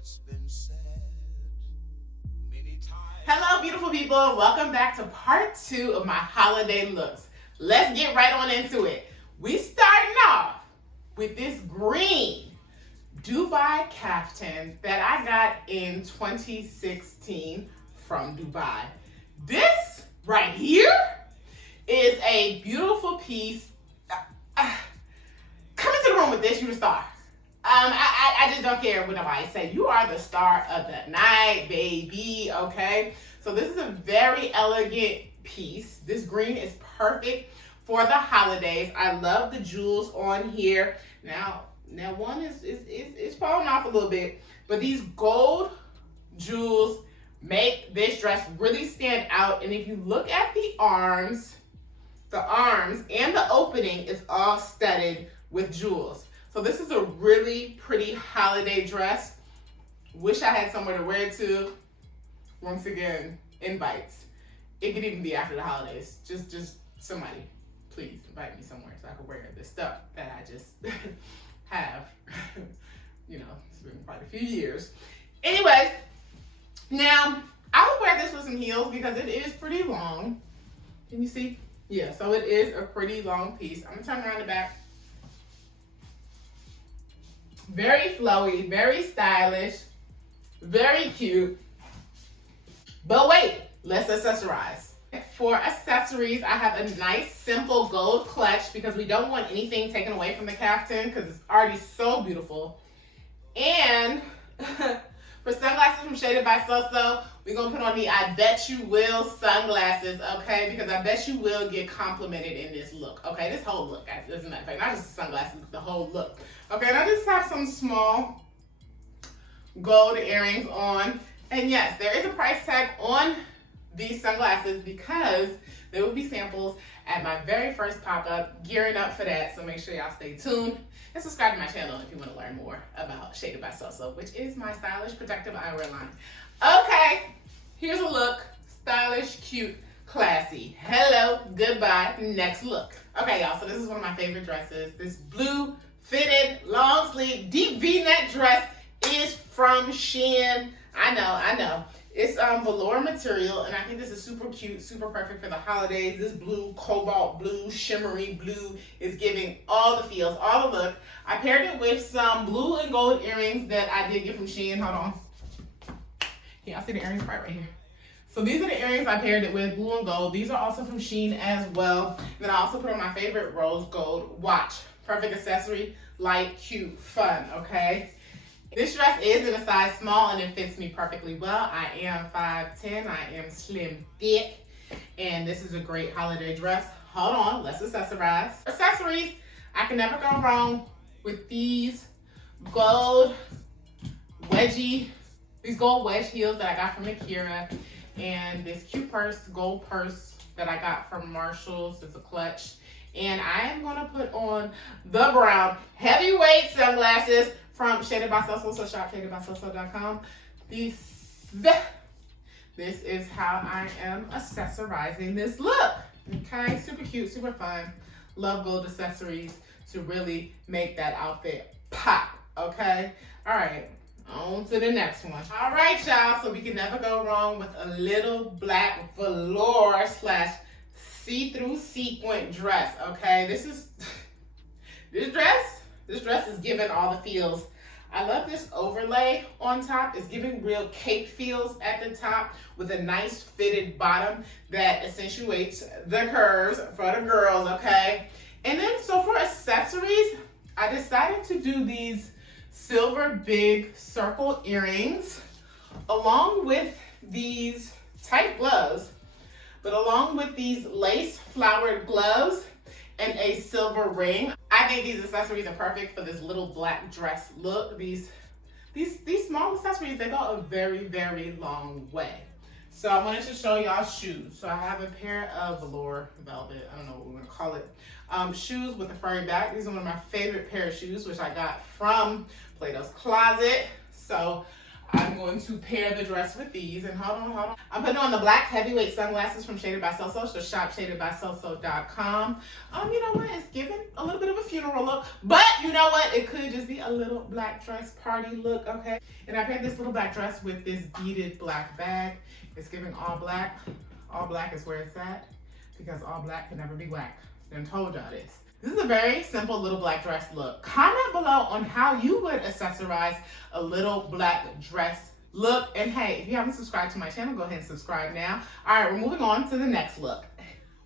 it's been said many times. Hello, beautiful people. Welcome back to part 2 of my holiday looks. Let's get right on into it. We starting off with this green Dubai caftan that I got in 2016 from Dubai. This right here is a beautiful piece. Come into the room with this, you the star. I just don't care what nobody say. You are the star of the night, baby, okay? So this is a very elegant piece. This green is perfect for the holidays. I love the jewels on here. Now one is falling off a little bit, but these gold jewels make this dress really stand out. And if you look at the arms and the opening is all studded with jewels. So this is a really pretty holiday dress. Wish I had somewhere to wear it to. Once again, invites. It could even be after the holidays. Just somebody, please invite me somewhere so I can wear this stuff that I just have. It's been quite a few years. Anyways, now I would wear this with some heels because it is pretty long. Can you see? Yeah, so it is a pretty long piece. I'm gonna turn around the back. Very flowy, very stylish, very cute. But wait, let's accessorize. For accessories, I have a nice simple gold clutch because we don't want anything taken away from the caftan because it's already so beautiful. And for sunglasses from Shaded by Soso, we're going to put on the I Bet You Will sunglasses, okay? Because I bet you will get complimented in this look, okay? This whole look, as a matter of fact, not just the sunglasses, the whole look. Okay, and I just have some small gold earrings on. And yes, there is a price tag on these sunglasses because there will be samples at my very first pop-up, gearing up for that. So make sure y'all stay tuned and subscribe to my channel if you want to learn more about Shaded by Soso, which is my stylish protective eyewear line. Okay, here's a look. Stylish, cute, classy. Hello, goodbye, next look. Okay, y'all, so this is one of my favorite dresses. This blue fitted, long sleeve, deep V-neck dress is from Shein. I know. It's velour material, and I think this is super cute, super perfect for the holidays. This blue, cobalt blue, shimmery blue is giving all the feels, all the look. I paired it with some blue and gold earrings that I did get from Shein. Hold on. Y'all see the earrings right here. So these are the earrings I paired it with, blue and gold. These are also from Shein as well. And then I also put on my favorite rose gold watch. Perfect accessory, light, cute, fun, okay? This dress is in a size small and it fits me perfectly well. I am 5'10", I am slim thick, and this is a great holiday dress. Hold on, let's accessorize. Accessories, I can never go wrong with these gold wedge heels that I got from Akira, and this cute purse, gold purse that I got from Marshalls. It's a clutch. And I am gonna put on the brown heavyweight sunglasses from Shaded by Soso, so shop shadedbysoso.com. This is how I am accessorizing this look. Okay, super cute, super fun. Love gold accessories to really make that outfit pop. Okay, all right, on to the next one. All right, y'all, so we can never go wrong with a little black velour / see-through sequin dress. Okay, this dress is giving all the feels. I love this overlay on top. It's giving real cape feels at the top with a nice fitted bottom that accentuates the curves for the girls, okay? And then, so for accessories, I decided to do these silver big circle earrings along with these tight gloves, but along with these lace flowered gloves and a silver ring. I think these accessories are perfect for this little black dress look. These small accessories, they go a very, very long way. So I wanted to show y'all shoes. So I have a pair of velour velvet, I don't know what we're gonna call it, shoes with a furry back. These are one of my favorite pair of shoes, which I got from Plato's Closet. So I'm going to pair the dress with these. And hold on. I'm putting on the black heavyweight sunglasses from Shaded by Soso. So shop shadedbysoso.com. You know what? It's giving a little bit of a funeral look. But you know what? It could just be a little black dress party look, okay? And I paired this little black dress with this beaded black bag. It's giving all black. All black is where it's at. Because all black can never be whack. I told y'all this. This is a very simple little black dress look. Comment below on how you would accessorize a little black dress look. And hey, if you haven't subscribed to my channel, go ahead and subscribe now. All right, we're moving on to the next look.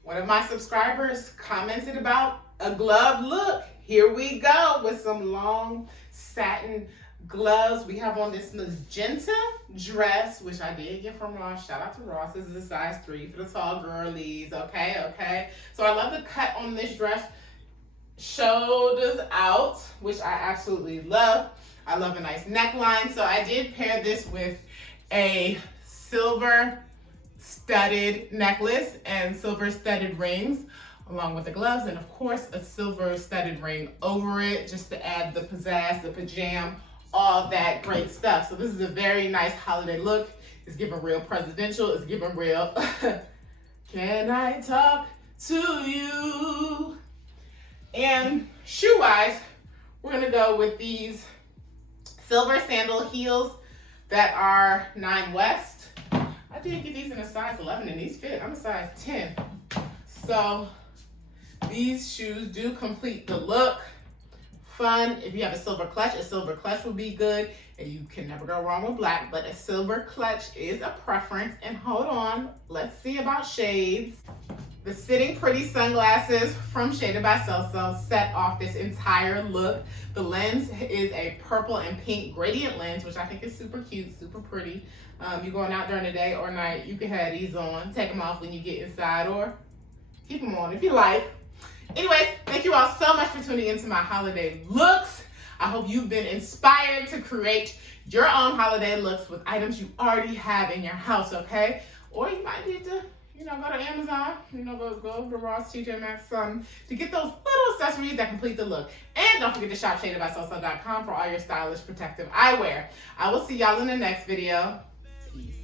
One of my subscribers commented about a glove look. Here we go with some long satin gloves. We have on this magenta dress, which I did get from Ross. Shout out to Ross. This is a size 3 for the tall girlies. Okay. So I love the cut on this dress. Shoulders out, which I absolutely love. I love a nice neckline. So I did pair this with a silver studded necklace and silver studded rings along with the gloves, and of course a silver studded ring over it just to add the pizzazz, the pajam, all that great stuff. So this is a very nice holiday look. It's giving real presidential. It's giving real can I talk to you? And shoe-wise, we're gonna go with these silver sandal heels that are 9 West. I did get these in a size 11 and these fit. I'm a size 10. So these shoes do complete the look. Fun. If you have a silver clutch would be good. And you can never go wrong with black, but a silver clutch is a preference. And hold on, let's see about shades. The Sitting Pretty sunglasses from Shaded by Soso set off this entire look. The lens is a purple and pink gradient lens, which I think is super cute, super pretty. You going out during the day or night, you can have these on. Take them off when you get inside or keep them on if you like. Anyways, thank you all so much for tuning into my holiday looks. I hope you've been inspired to create your own holiday looks with items you already have in your house, okay? Or you might need to go to Amazon, go to Ross, TJ Maxx, to get those little accessories that complete the look. And don't forget to shop shadedbysoso.com for all your stylish protective eyewear. I will see y'all in the next video. Peace.